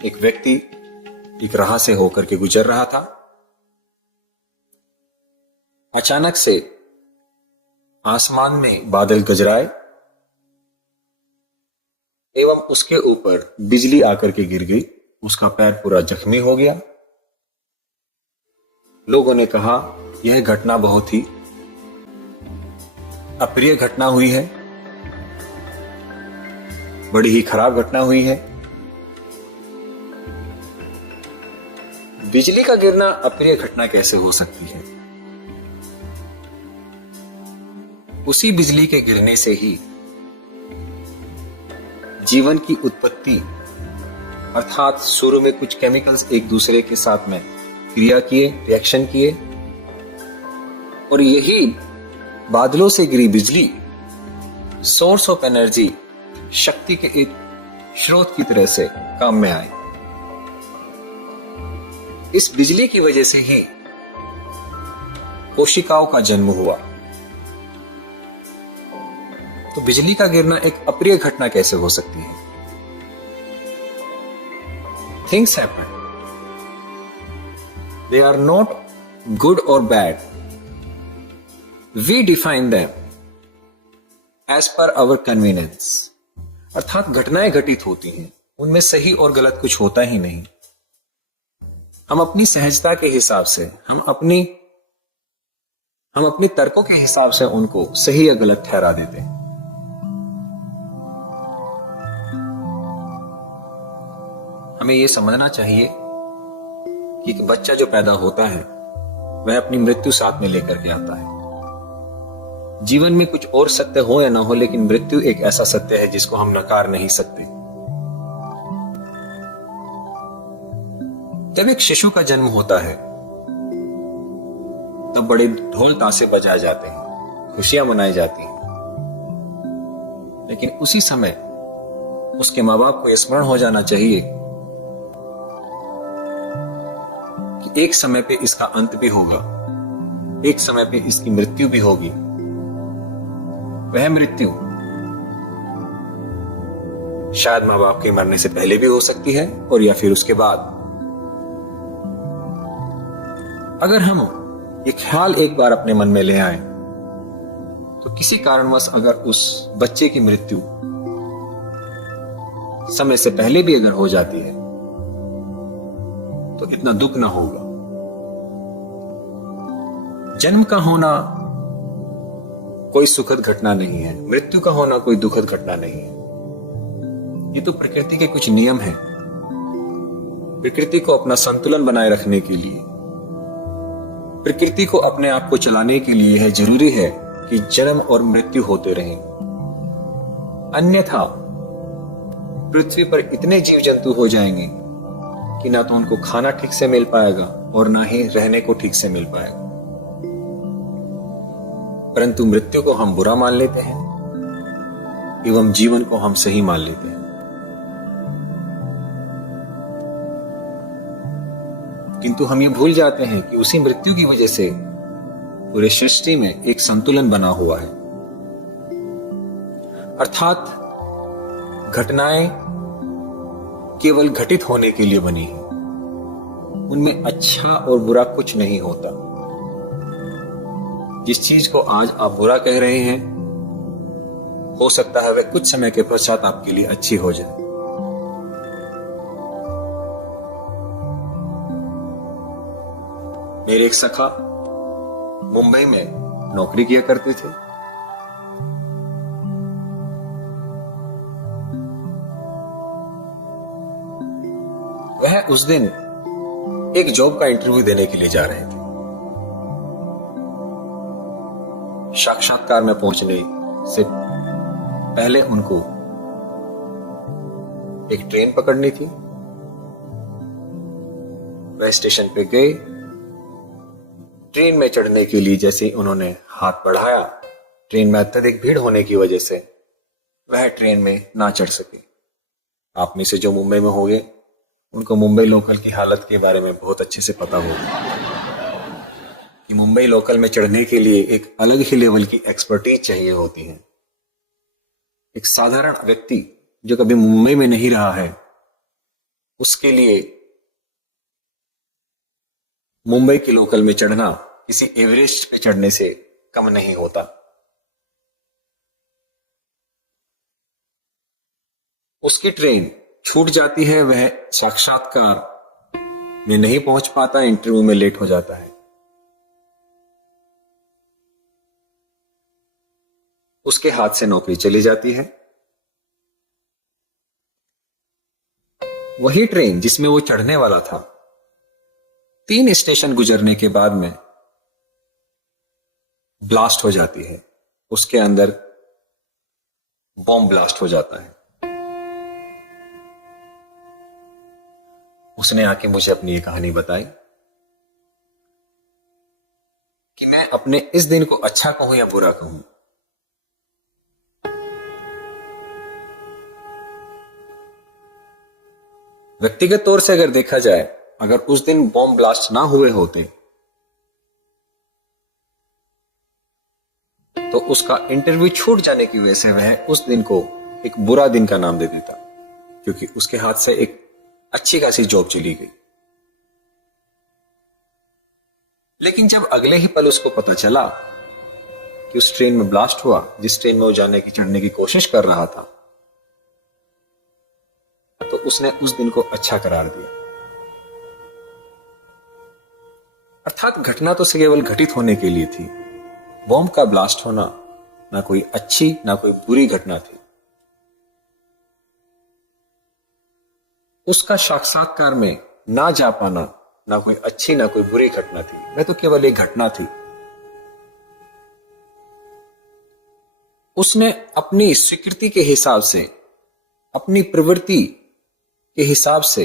एक व्यक्ति एक राह से होकर के गुजर रहा था। अचानक से आसमान में बादल गजराए एवं उसके ऊपर बिजली आकर के गिर गई। उसका पैर पूरा जख्मी हो गया। लोगों ने कहा यह घटना बहुत ही अप्रिय घटना हुई है, बड़ी ही खराब घटना हुई है। बिजली का गिरना अप्रिय घटना कैसे हो सकती है? उसी बिजली के गिरने से ही जीवन की उत्पत्ति अर्थात शुरू में कुछ केमिकल्स एक दूसरे के साथ में क्रिया किए, रिएक्शन किए, और यही बादलों से गिरी बिजली सोर्स ऑफ एनर्जी, शक्ति के एक स्रोत की तरह से काम में आए। इस बिजली की वजह से ही कोशिकाओं का जन्म हुआ। तो बिजली का गिरना एक अप्रिय घटना कैसे हो सकती है? Things happen. They are not good or bad. We define them as per our convenience. अर्थात घटनाएं घटित होती हैं, उनमें सही और गलत कुछ होता ही नहीं। हम अपनी सहजता के हिसाब से, हम अपनी तर्कों के हिसाब से उनको सही या गलत ठहरा देते हैं। हमें यह समझना चाहिए कि एक बच्चा जो पैदा होता है वह अपनी मृत्यु साथ में लेकर के आता है। जीवन में कुछ और सत्य हो या ना हो, लेकिन मृत्यु एक ऐसा सत्य है जिसको हम नकार नहीं सकते। जब एक शिशु का जन्म होता है तब बड़े ढोल ताशे बजाए जाते हैं, खुशियां मनाई जाती हैं, लेकिन उसी समय उसके मां बाप को यह स्मरण हो जाना चाहिए कि एक समय पे इसका अंत भी होगा, एक समय पे इसकी मृत्यु भी होगी। वह मृत्यु शायद मां बाप के मरने से पहले भी हो सकती है और या फिर उसके बाद। अगर हम ये ख्याल एक बार अपने मन में ले आए तो किसी कारणवश अगर उस बच्चे की मृत्यु समय से पहले भी अगर हो जाती है तो इतना दुख ना होगा। जन्म का होना कोई सुखद घटना नहीं है, मृत्यु का होना कोई दुखद घटना नहीं है। ये तो प्रकृति के कुछ नियम हैं। प्रकृति को अपना संतुलन बनाए रखने के लिए, प्रकृति को अपने आप को चलाने के लिए है जरूरी है कि जन्म और मृत्यु होते रहें। अन्यथा पृथ्वी पर इतने जीव जंतु हो जाएंगे कि ना तो उनको खाना ठीक से मिल पाएगा और ना ही रहने को ठीक से मिल पाएगा। परंतु मृत्यु को हम बुरा मान लेते हैं एवं जीवन को हम सही मान लेते हैं। किंतु हम ये भूल जाते हैं कि उसी मृत्यु की वजह से पूरे सृष्टि में एक संतुलन बना हुआ है। अर्थात घटनाएं केवल घटित होने के लिए बनी है, उनमें अच्छा और बुरा कुछ नहीं होता। जिस चीज को आज आप बुरा कह रहे हैं हो सकता है वह कुछ समय के पश्चात आपके लिए अच्छी हो जाए। मेरे एक सखा मुंबई में नौकरी किया करते थे। वह उस दिन एक जॉब का इंटरव्यू देने के लिए जा रहे थे। साक्षात्कार में पहुंचने से पहले उनको एक ट्रेन पकड़नी थी। वह स्टेशन पे गए। ट्रेन में चढ़ने के लिए जैसे ही उन्होंने हाथ बढ़ाया, ट्रेन में अत्यधिक भीड़ होने की वजह से वह ट्रेन में ना चढ़ सके। आप में से जो मुंबई में होंगे उनको मुंबई लोकल की हालत के बारे में बहुत अच्छे से पता होगा कि मुंबई लोकल में चढ़ने के लिए एक अलग ही लेवल की एक्सपर्टीज चाहिए होती है। एक साधारण व्यक्ति जो कभी मुंबई में नहीं रहा है उसके लिए मुंबई के लोकल में चढ़ना किसी एवरेस्ट पे चढ़ने से कम नहीं होता। उसकी ट्रेन छूट जाती है, वह साक्षात्कार में नहीं पहुंच पाता, इंटरव्यू में लेट हो जाता है। उसके हाथ से नौकरी चली जाती है। वही ट्रेन जिसमें वो चढ़ने वाला था, 3 स्टेशन गुजरने के बाद में ब्लास्ट हो जाती है। उसके अंदर बॉम्ब ब्लास्ट हो जाता है। उसने आके मुझे अपनी ये कहानी बताई कि मैं अपने इस दिन को अच्छा कहूं या बुरा कहूं। व्यक्तिगत तौर से अगर देखा जाए, अगर उस दिन बॉम्ब ब्लास्ट ना हुए होते तो उसका इंटरव्यू छूट जाने की वजह से वह उस दिन को एक बुरा दिन का नाम दे देता, क्योंकि उसके हाथ से एक अच्छी खासी जॉब चली गई। लेकिन जब अगले ही पल उसको पता चला कि उस ट्रेन में ब्लास्ट हुआ जिस ट्रेन में वो जाने की चढ़ने की कोशिश कर रहा था, तो उसने उस दिन को अच्छा करार दिया। अर्थात घटना तो केवल घटित होने के लिए थी। बॉम्ब का ब्लास्ट होना ना कोई अच्छी ना कोई बुरी घटना थी। उसका साक्षात्कार में ना जा पाना ना कोई अच्छी ना कोई बुरी घटना थी, वह तो केवल एक घटना थी। उसने अपनी स्वीकृति के हिसाब से, अपनी प्रवृत्ति के हिसाब से,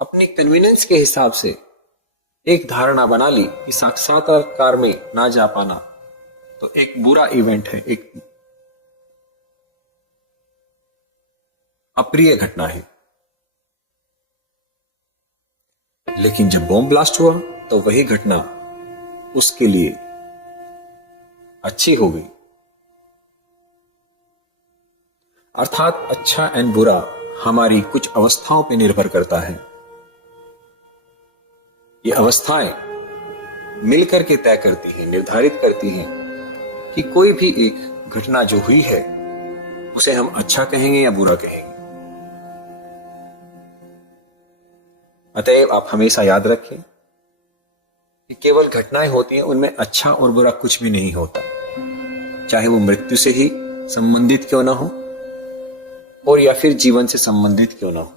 अपनी कन्वीनियंस के हिसाब से एक धारणा बना ली कि साक्षात्कार में ना जा पाना तो एक बुरा इवेंट है, एक अप्रिय घटना है। लेकिन जब बॉम्ब ब्लास्ट हुआ तो वही घटना उसके लिए अच्छी हो गई। अर्थात अच्छा एंड बुरा हमारी कुछ अवस्थाओं पर निर्भर करता है। ये अवस्थाएं मिलकर के तय करती हैं, निर्धारित करती हैं कि कोई भी एक घटना जो हुई है उसे हम अच्छा कहेंगे या बुरा कहेंगे। अतएव आप हमेशा याद रखें कि केवल घटनाएं होती हैं, उनमें अच्छा और बुरा कुछ भी नहीं होता, चाहे वो मृत्यु से ही संबंधित क्यों ना हो और या फिर जीवन से संबंधित क्यों ना हो।